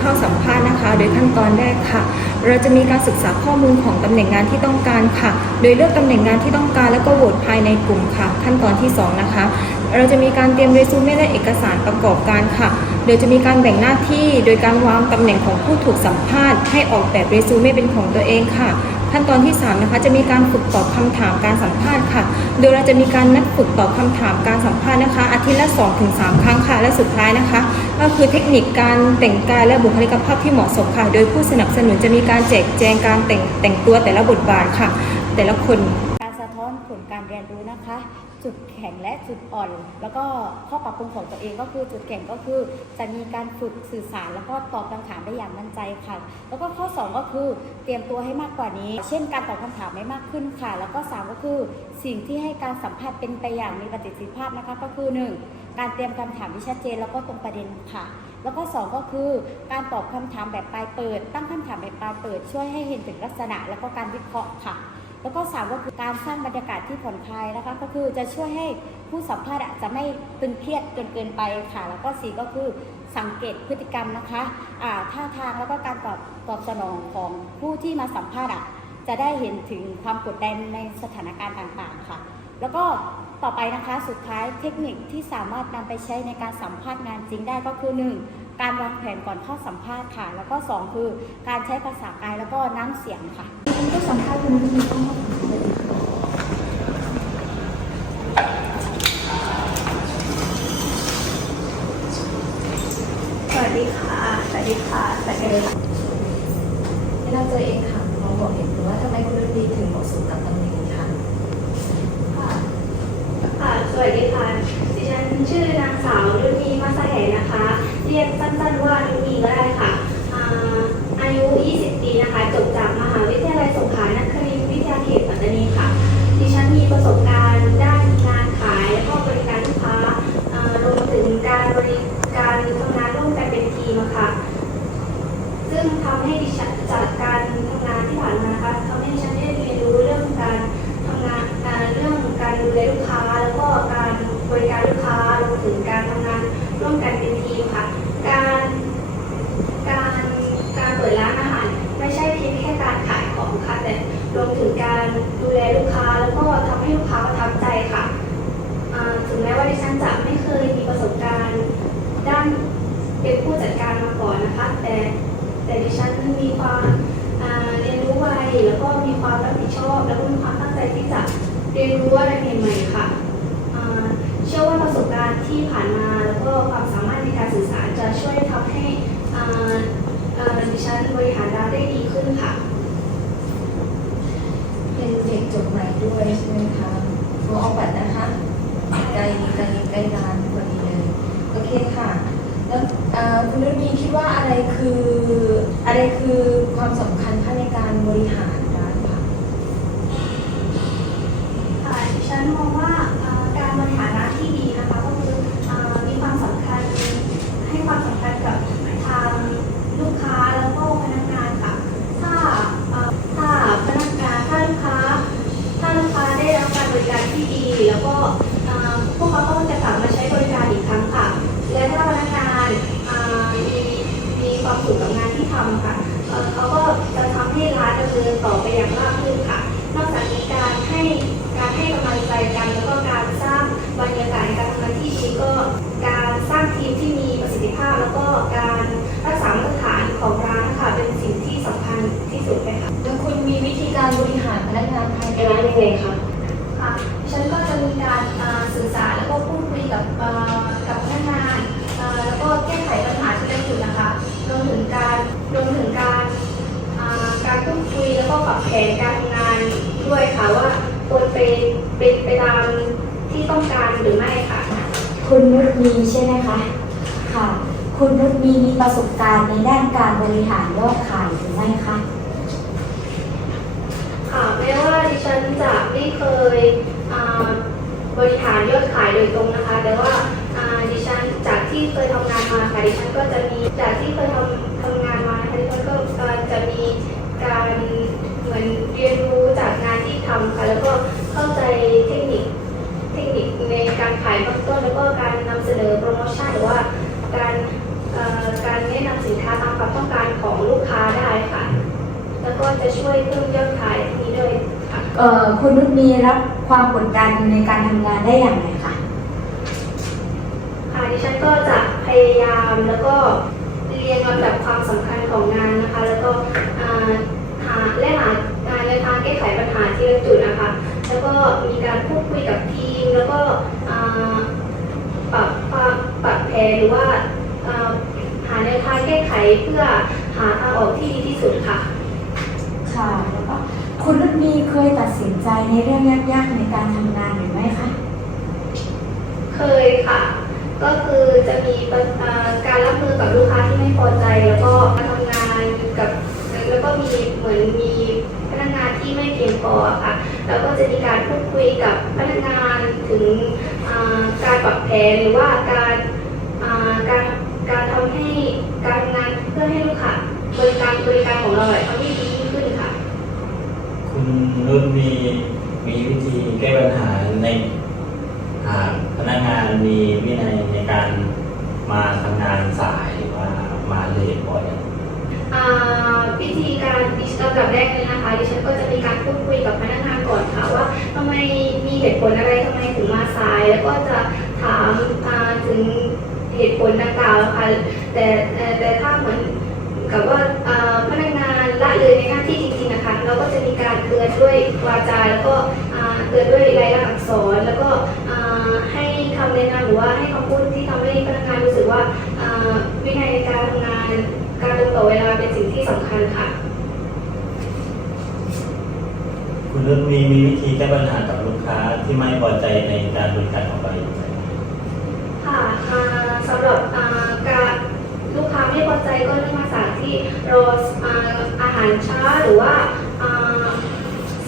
ข้าสัมภาษณ์นะคะ โดยขั้นตอนแรกค่ะ เราจะมีการศึกษาข้อมูลของตำแหน่งงานที่ต้องการค่ะ โดยเลือกตำแหน่งงานที่ต้องการแล้วก็โหวตภายในกลุ่มค่ะ ขั้นตอนที่สองนะคะ เราจะมีการเตรียมเรซูเม่และเอกสารประกอบการค่ะ โดยจะมีการแบ่งหน้าที่ โดยการวางตำแหน่งของผู้ถูกสัมภาษณ์ให้ออกแบบเรซูเม่เป็นของตัวเองค่ะ ขั้นตอนที่3นะคะจะมีการฝึกตอบคำถามการสัมภาษณ์ค่ะ โดยเราจะมีการนัดฝึกตอบคำถามการสัมภาษณ์นะคะ อาทิตย์ละ 2-3 ครั้งค่ะ และสุดท้ายนะคะ ก็คือเทคนิคการแต่งกายและบุคลิกภาพที่เหมาะสมค่ะ โดยผู้สนับสนุนจะมีการแจกแจงการแต่งแต่งตัวแต่ละบทบาทค่ะ แต่ละคนการสะท้อนผลการเรียนรู้นะคะ จุดแข็งและจุดอ่อน แล้วก็ข้อปรับปรุงของตัวเองก็คือจุดแข็งก็คือ จะมีการฝึกสื่อสาร แล้วก็ตอบคำถามได้อย่างมั่นใจค่ะ แล้วก็ข้อ 2 ก็คือเตรียมตัวให้มากกว่านี้ เช่นการตอบคำถามไม่มากขึ้นค่ะ แล้วก็ 3 ก็คือสิ่งที่ให้การสัมภาษณ์เป็นไปอย่างมีประสิทธิภาพนะคะก็คือ 1. การเตรียมคำถามที่ชัดเจนแล้วก็ตรงประเด็นค่ะแล้วก็ 2 ก็คือการตอบคำถามแบบปลายเปิด ตั้งคำถามแบบปลายเปิด ช่วยให้เห็นถึงลักษณะ แล้วก็การวิเคราะห์ค่ะ แล้วก็สามก็คือการสร้างบรรยากาศที่ผ่อนคลายนะคะ ก็คือจะช่วยให้ผู้สัมภาษณ์จะไม่ตึงเครียดจนเกินไปค่ะ แล้วก็สี่ก็คือสังเกตพฤติกรรมนะคะอ่าท่าทางแล้วก็การตอบตอบสนองของผู้ที่มาสัมภาษณ์จะได้เห็นถึงความกดดันในสถานการณ์ต่างๆค่ะ แล้วก็ต่อไปนะคะสุดท้ายเทคนิคที่สามารถนำไปใช้ในการสัมภาษณ์งานจริงได้ก็คือ 1. การวางแผนก่อนเข้าสัมภาษณ์ค่ะ แล้วก็ 2 คือการใช้ภาษากายแล้วก็น้ำเสียงค่ะก็สัมภาษณ์คุณมีข้อมูลสวัสดีค่ะ สวัสดีค่ะ สวัสดีค่ะแนะนำตัวเองค่ะลองบอกเหตุผลว่าทำไมคุณรุ่นดีถึงเหมาะสมกับตำแหน่งนี้ค่ะ ค่ะ ค่ะ สวัสดีค่ะ ดิฉันชื่อนางสาวรุ่นีมาสแหนะคะ เรี ยกสั้นๆว่ามีก็ได้ค่ะอ่าอายุ 20 ปีนะคะ จบจากมหาวิทยาลัยสงขลานครินทร์วิทยาเขตปัตตานีค่ะ ดิฉันมีประสบการณ์ด้านงานขายและก็บริการลูกค้าอ่ารวมถึงการบริการทำงานร่วมกันเป็นทีมอะค่ะ ซึ่งทำให้ดิฉันจากการทำงานที่ผ่านมานะคะทำให้ดิฉันได้เรียนรู้เรื่องการทำงานอ่าเรื่องการดูแลลูกค้า แล้วก็การบริการลูกค้ารวมถึงการทำงานร่วมกันเป็นทีมค่ะ การการการเปิดร้านอาหารไม่ใช่เพียงแค่การขายของค่ะแต่รวมถึงการดูแลลูกค้า แล้วก็ทำให้ลูกค้าประทับใจค่ะอ่าถึงแม้ว่าดิฉันจะไม่เคยมีประสบการณ์ด้านเป็นผู้จัดการมาก่อ นะคะ แต่แต่ดิฉันมีความาเรียนรู้ไวแล้วก็มีความรับผิดชอบ แล้วก็มีความตั้งใจที่จะเรียนรู้อะไรใหม่ๆค่ะเชื่อว่าประสบการณ์ที่ผ่านมาแล้วก็ความสามารถในการสื่อสารจะช่วยทำให้ดิฉันบริหารร้านได้ดีขึ้นค่ะ เป็นเด็กจบใหม่ด้วยใช่ไหมคะตัวออกบัตรนะคะใกล้ใกล้ใกล้ร้านพอดีเลย โอเคค่ะ คุณรุ่นดีคิดว่าอะไรคืออะไรคือความสำคัญคะในการบริหารร้านค่ะ ค่ะดิฉันมองว่าอ่าการบริหารร้านที่ดีนะคะก็คืออ่ามีความสำคัญให้ความสำคัญกับทางลูกค้าแล้วก็พนักงานค่ะ ถ้าอ่าถ้าพนักงานถ้าลูกค้า ถ้าลูกค้าได้รับการบริการที่ดี แล้วก็อ่าพวกเขาก็จะกลับมาใช้บริการอีกครั้งค่ะ และถ้าพนักงานอ่ามีมีความสุขกับงานที่ทำค่ะเอ่อเขาก็จะทำให้ร้านดำเนินต่อไปอย่างราบรื่นค่ะ นอกจากนี้การให้การให้กำลังใจกัน แล้วก็การสร้างบรรยากาศในการทำงานที่ดีก็การสร้างทีมที่มีประสิทธิภาพ แล้วก็การรักษามาตรฐานของร้านค่ะเป็นสิ่งที่สำคัญที่สุดเลยค่ะ แล้วคุณมีวิธีการบริหารพนักงานภายในร้านยังไงคะ ค่ะฉันก็จะมีการอ่าสื่อสารแล้วก็พูดคุยกับอ่ากับพนักงานอ่าแล้วก็แก้ไขปัญหาที่ได้จุดนะคะรวมถึงการรวมถึงการอ่าการพูดคุยแล้วก็ปรับแผนการทำงานด้วยค่ะว่าควร เป็นเป็นไปตามที่ต้องการหรือไม่ค่ะคุณนุชมีใช่ไหมคะค่ะ คุณนุชมีมีประสบการณ์ในด้านการบริหารยอดขายหรือไม่คะค่ะแม้ว่าดิฉันจะไม่เคยอ่าบริหารยอดขายโดยตรงนะคะ แต่ว่าอ่าดิฉันจากที่เคยทำงานมาค่ะดิฉันก็จะมีจากที่เคยทำทำงานมานะคะดิฉันก็เอ่อจะมีการเหมือนเรียนรู้จากงานที่ทำค่ะแล้วก็ เข้าใจเทคนิคเทคนิคในการขายเบื้องต้นแล้วก็การนำเสนอโปรโมชั่นหรือว่าการเอ่อการแนะนำสินค้าตามความต้องจะช่วยเพิ่มยอดขายนี้ด้วยค่ะเอ่อคุณนุชมีรับความกดดันในการทำงานได้อย่างไรคะค่ะดิฉันก็จะพยายามแล้วก็เรียงลำดับความสำคัญของงานนะคะ แล้วก็อ่าหาและหาอ่าแนวทางแก้ไขปัญหาที่ละจุดนะคะ แล้วก็มีการพูดคุยกับทีม แล้วก็อ่าปรับความปรับแผนหรือว่าอ่าหาแนวทางแก้ไขเพื่อหาทางออกที่ดีที่สุดค่ะ ค่ะ แล้วก็คุณนุชมีเคยตัดสินใจในเรื่องยากๆในการทำงานหรือไม่คะ เคยค่ะ ก็คือจะมีปะอ่าการรับมือกับลูกค้าที่ไม่พอใจ แล้วก็การทำงานกับ แล้วก็มีเหมือนมีพนักงานที่ไม่เพียงพอค่ะ แล้วก็จะมีการพูดคุยกับพนักงานถึงอ่าการปรับแผนหรือว่าการอ่าการการทำให้การทำงานเพื่อให้ลูกค้าบริการบริการของเราอะทำให้ดียิ่งขึ้นค่ะ คุณนุ่นมีมีวิธีแก้ปัญหาในหากพนักงานมีวินัยในการมาทำงานสายหรือว่ามาเลทบ่อยอ่า วิธีการดิฉันลำดับแรกเลยนะคะดิฉันก็จะมีการพูดคุยกับพนักงานก่อนค่ะว่าทำไมมีเหตุผลอะไรทำไมถึงมาสาย แล้วก็จะถามาถึงเหตุผลดังกล่าวค่ะแต่แต่ถ้าเหมือนกับว่าพนักงานละเลยในหน้าที่จริงๆนะคะเราก็จะมีการเตือนด้วยวาจาแล้วก็เตือนด้วยลายลักษณ์อักษรแล้วก็ให้คำแนะนำหรือว่าให้คำพูดที่ทำให้พนักงานรู้สึกว่าอ่าวินัยในการทำงานการตรงต่อเวลาเป็นสิ่ง ที่สำคัญค่ะ คุณนุ่นมีมีวิธีแก้ปัญหากับลูกค้าที่ไม่พอใจในการบริการของเราอยู่ไหมค่ะอ่าสำหรับอ่าการลูกค้าไม่พอใจก็เรื่องมาจากที่รออ่าอาหารช้าหรือว่าอ่า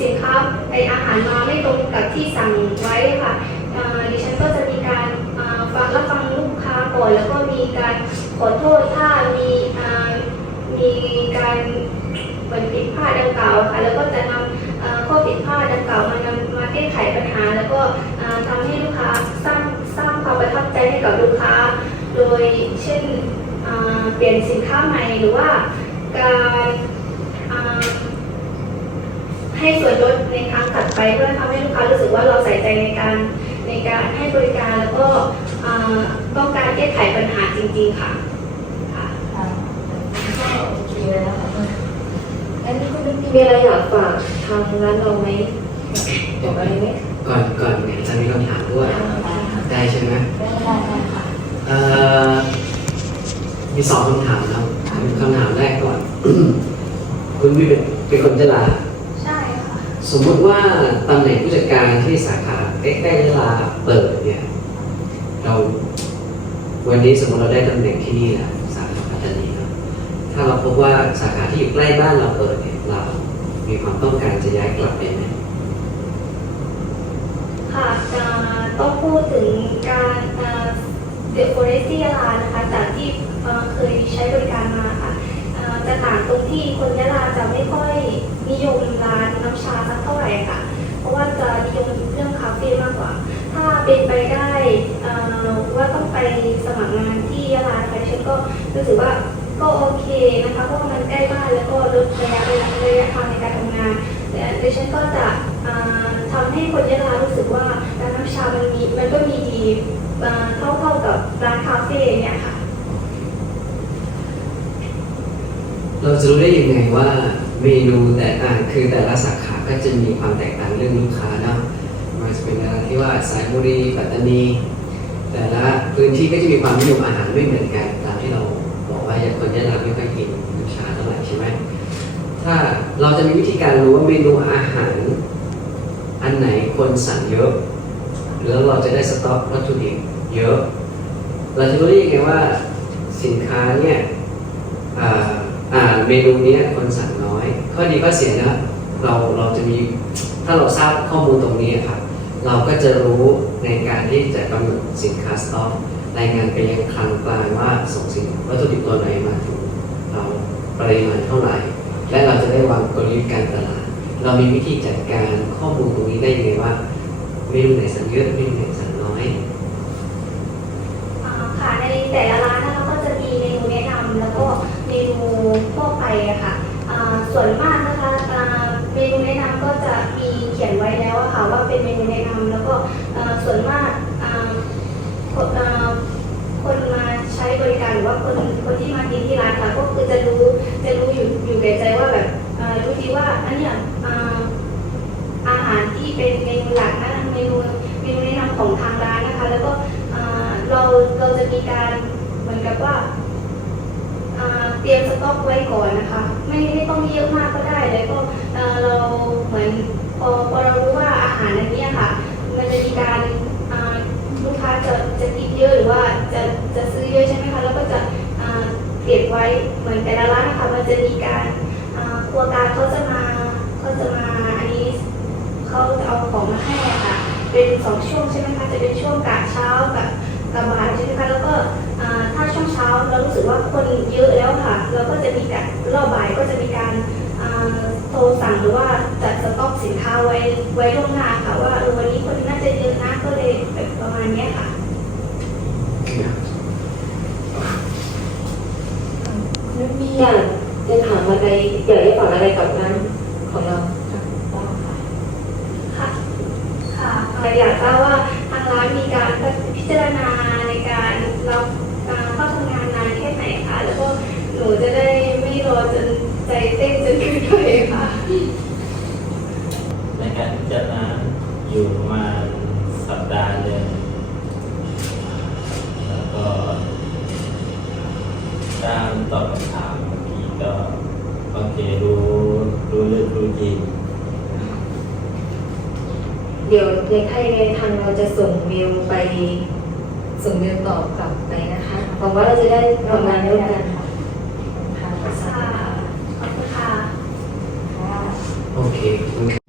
สินค้าไออาหารมาไม่ตรงกับที่สั่งไว้ค่ะอ่าดิฉันก็จะมีการอ่าฟังรับฟังลูกค้าก่อนแล้วก็มีการขอโทษถ้ามีอ่า มีการเหมือนผิดพลาดดังกล่าวค่ะ แล้วก็จะนำข้อผิดพลาดดังกล่าวมานำมาแก้ไขปัญหา แล้วก็อ่าให้ลูกค้าสร้างสร้างความประทับใจให้กับลูกค้า โดยเช่นเปลี่ยนสินค้าใหม่หรือว่าการให้ส่วนลดในครั้งถัดไปเพื่อทำให้ลูกค้ารู้สึกว่าเราใส่ใจในการในการให้บริการแล้วก็ต้องการแก้ไขปัญหาจริง ๆ ค่ะ แล้วค่ะงั้นคุณนุชมีอะไรอยากฝากทางร้านเราไหมจบอะไรไหมก่อนก่อนเนี่ยจะมีคำถามด้วย ได้ใช่ไหมได้ได้ได้ค่ะเอ่อมีสองคำถามครับคำถามแรกก่อน คุณวิเป็นเป็นคนจะลาใช่ค่ะ สมมุติว่าตำแหน่งผู้จัดการที่สาขาใกล้ๆยะลาเปิดเนี่ย เรา วันนี้สมมติเราได้ตำแหน่งที่นี่แหละสาขาปัตตานีครับ ถ้าเราพบว่าสาขาที่อยู่ใกล้บ้านเราเปิดเนี่ยเรา มีความต้องการจะย้ายกลับไปไหมค่ะจะต้องพูดถึงการเดอะโฟเรสที่ยะลานะคะจากที่เคยใช้บริการมาค่ะจะต่างตรงที่คนยะลาจะไม่ค่อยนิยมร้านน้ำชาสักเท่าไหร่ค่ะ เพราะว่าจะนิยมเรื่องคาเฟ่มากกว่า ถ้าเป็นไปได้ว่าต้องไปสมัครงานที่ยะลาค่ะฉันก็รู้สึกว่า ก็โอเคนะคะเพราะว่ามันใกล้บ้านแล้วก็ลดระยะเวลาระยะทางในการทำงานแต่ดิฉันก็จะอ่าทำให้คนยะลารู้สึกว่าร้านน้ำชามันมีมันก็มีดีเท่าเท่ากับร้านคาเฟ่เนี่ยค่ะ เราจะรู้ได้ยังไงว่าเมนูแต่อ่างคือแต่ละสาขาก็จะมีความแตกต่างเรื่องลูกค้านะมันจะเป็นอะไรที่ว่าสายบุรีปัตตานี แต่ละพื้นที่ก็จะมีความนิยมอาหารไม่เหมือนกัน เราจะมีวิธีการรู้ว่าเมนูอาหาร อันไหนคนสั่งเยอะ แล้วเราจะได้สต็อกวัตถุดิบเยอะ เราจะรู้ได้ยังไงว่าสินค้าเนี่ยเมนูนี้คนสั่งน้อย ข้อดีข้อเสียนะเราเราจะมีถ้าเราทราบข้อมูลตรงนี้ครับ เราก็จะรู้ในการที่จะกำหนดสินค้าสต็อกรายงานไปยังคลังกลางว่าส่งสินวัตถุดิบตัวไหนมาถึงเราปริมาณเท่าไหร่ และเราจะได้วางกลยุทธ์การตลาด เรามีวิธีจัดการข้อมูลตรงนี้ได้ยังไงว่าเมนูไหนสั่งเยอะเมนูไหนสั่งน้อยค่ะในแต่ละร้านนะคะก็จะมีเมนูแนะนำแล้วก็เมนูทั่วไปค่ะส่วนมากนะคะเมนูแนะนำก็จะมีเขียนไว้แล้วค่ะว่าเป็นเมนูแนะนำแล้วก็ส่วนมากา หรือว่าคนคนที่มากินที่ร้านค่ะก็คือจะรู้จะรู้อยู่อยู่แก่ใจว่าแบบอ่ารู้ดีว่าอันเนี้ยอาหารที่เป็นเมนูหลักนะเมนูเมนูแนะนำของทางร้านนะคะ แล้วก็อ่าเราเราจะมีการเหมือนกับว่าอ่าเตรียมสต็อกไว้ก่อนนะคะ ไม่ไม่ต้องเยอะมากก็ได้แล้วก็เราเหมือนพอพอเรารู้ว่าอาหารอันเนี้ยค่ะ มันจะมีการ ลูกค้าจะจะกินเยอะหรือว่าจะจะซื้อเยอะใช่ไหมคะแล้วก็จะเก็บไว้เหมือนแต่ละร้านนะคะมันจะมีการครัวการเขาจะมาเขาจะมาอันนี้เขาจะเอาของมาให้อะค่ะเป็นสองช่วงใช่ไหมคะจะเป็นช่วงกะเช้ากับกับบ่ายใช่ไหมคะแล้วก็ถ้าช่วงเช้าเรารู้สึกว่าคนเยอะแล้วค่ะเราก็จะมีการรอบบ่ายก็จะมีการโทรสั่งหรือว่าจัดสต็อกสินค้าไว้ไว้ล่วงหน้าค่ะว่าเออวันนี้คนน่าจะเยอะนะก็เลยแบบ มาณเนี้ยค่ะนุชมีอยากจะถามอะไรอยากจะฝากอะไรกับร้านของเราค่ะบ้างค่ะค่ะค่ะเอ่ออยากทราบว่าทางร้านมีการพิจารณาในการรับการเข้าทำงานนานแค่ไหนคะแล้วก็หนูจะได้ไม่รอจนใจเต้นจนเกินไปค่ะ ในการพิจารณาอยู่ประ ตามตอบคำถามบางทีก็โอเครู้รู้ลึกรู้จริงเดี๋ยวในค่ายในทางเราจะส่งเมลไปส่งเมลตอบกลับไปนะคะหวังว่าเราจะได้ทำงานร่วมกันค่ะค่ะค่ะขอบคุณค่ะค่ะโอเคขอบคุณครับ